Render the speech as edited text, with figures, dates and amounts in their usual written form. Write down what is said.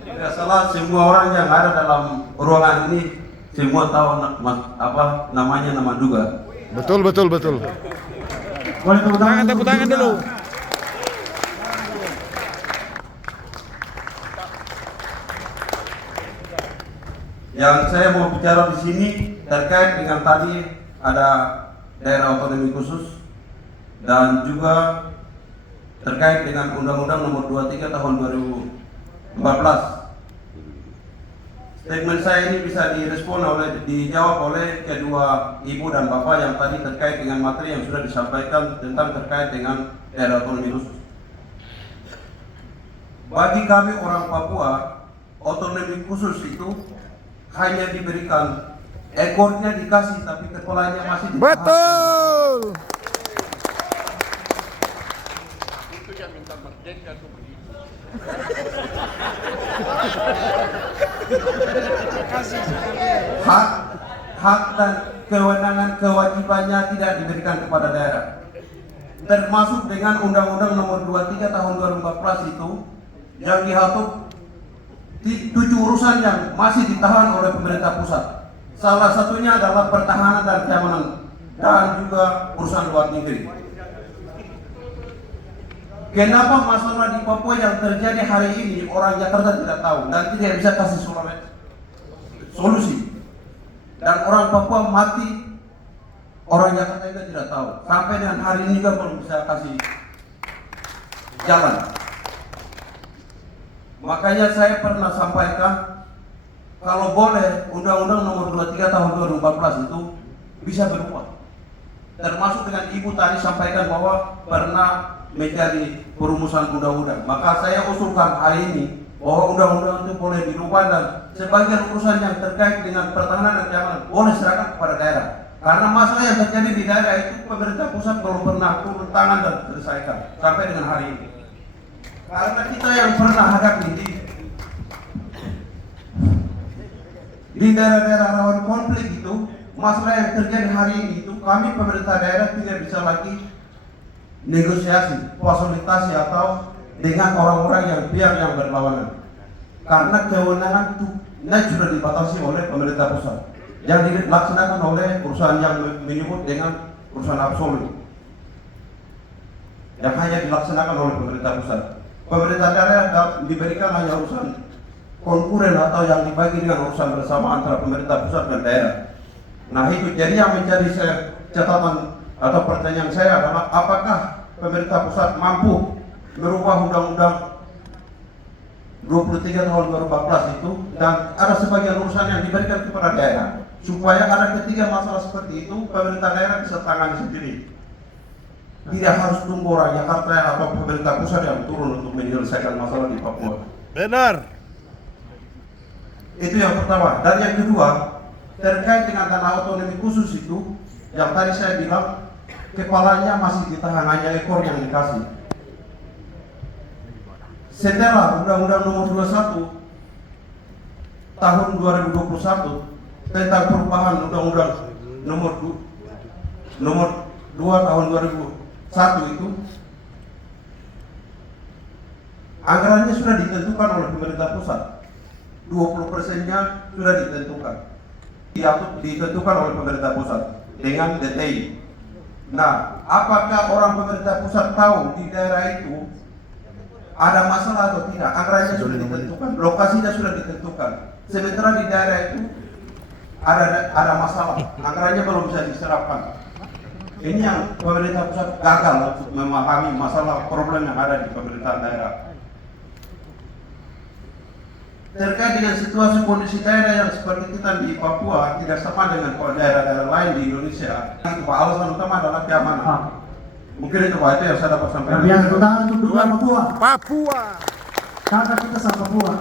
Tidak salah, semua orang yang ada dalam ruangan ini semua tahu apa namanya, nama Duga. Betul. Boleh tepuk tangan dulu. Yang saya mau bicara di sini terkait dengan tadi ada daerah otonomi khusus dan juga terkait dengan Undang-Undang Nomor 23 Tahun 2014. Statement saya ini bisa dijawab oleh kedua ibu dan bapak yang tadi terkait dengan materi yang sudah disampaikan tentang terkait dengan daerah otonomi khusus. Bagi kami orang Papua, otonomi khusus itu hanya diberikan ekornya dikasih tapi kepalanya masih ditahan. Betul. Itu yang minta merdeka tuh begitu. Hak dan kewenangan kewajibannya tidak diberikan kepada daerah. Termasuk dengan Undang-Undang Nomor 23 Tahun 2014 itu yang diatur 7 urusan yang masih ditahan oleh pemerintah pusat. Salah satunya adalah pertahanan dan keamanan dan juga urusan luar negeri. Kenapa masalah di Papua yang terjadi hari ini orang Jakarta tidak tahu dan tidak bisa kasih solusi. Dan orang Papua mati, orang Jakarta juga tidak tahu. Sampai dengan hari ini juga belum bisa kasih jalan. Makanya saya pernah sampaikan, kalau boleh Undang-Undang Nomor 23 Tahun 2014 itu bisa berubah. Termasuk dengan ibu tadi sampaikan bahwa pernah menjadi perumusan undang-undang. Maka saya usulkan hari ini bahwa undang-undang itu boleh dirubah dan sebagian urusan yang terkait dengan pertahanan dan keamanan boleh serahkan kepada daerah. Karena masalah yang terjadi di daerah itu pemerintah pusat belum pernah turun tangan dan selesaikan sampai dengan hari ini. Karena kita yang pernah hadapi di daerah-daerah rawan konflik itu, masalah yang terjadi hari ini itu kami pemerintah daerah tidak bisa lagi negosiasi, fasilitasi atau dengan orang-orang yang pihak yang berlawanan. Karena kewenangan itu sudah dibatasi oleh pemerintah pusat. Yang dilaksanakan oleh perusahaan yang menyebut dengan perusahaan absolut. Yang hanya dilaksanakan oleh pemerintah pusat. Pemerintah daerah diberikan hanya urusan konkuren atau yang dibagi dengan urusan bersama antara pemerintah pusat dan daerah. Nah itu jadi yang menjadi catatan atau pertanyaan saya adalah apakah pemerintah pusat mampu merubah Undang-Undang 23 Tahun 2014 itu dan ada sebagian urusan yang diberikan kepada daerah supaya ada ketiga masalah seperti itu pemerintah daerah bisa tangani sendiri. Tidak harus tunggu orang Jakarta atau pemerintah pusat yang turun untuk menyelesaikan masalah di Papua. Benar. Itu yang pertama. Dan yang kedua, terkait dengan tanah otonomi khusus itu, yang tadi saya bilang kepalanya masih ditahan, hanya ekor yang dikasih. Setelah Undang-Undang Nomor 21 Tahun 2021 tentang perubahan Undang-Undang Nomor 2 Tahun 2001 itu, anggarannya sudah ditentukan oleh pemerintah pusat. 20%-nya sudah ditentukan. Ditentukan oleh pemerintah pusat dengan detail. Nah, apakah orang pemerintah pusat tahu di daerah itu ada masalah atau tidak? Anggarannya sudah ditentukan, lokasinya sudah ditentukan. Sementara di daerah itu ada masalah, anggarannya belum bisa diserapkan. Ini yang pemerintah pusat gagal untuk memahami masalah problem yang ada di pemerintah daerah. Terkait dengan situasi kondisi daerah yang seperti kita di Papua tidak sama dengan daerah-daerah lain di Indonesia. Itu Pak, alasan utama adalah keamanan. Mungkin itu Pak, itu yang saya dapat sampaikan. Biasa untuk Papua. Papua. Kakak kita sama Papua.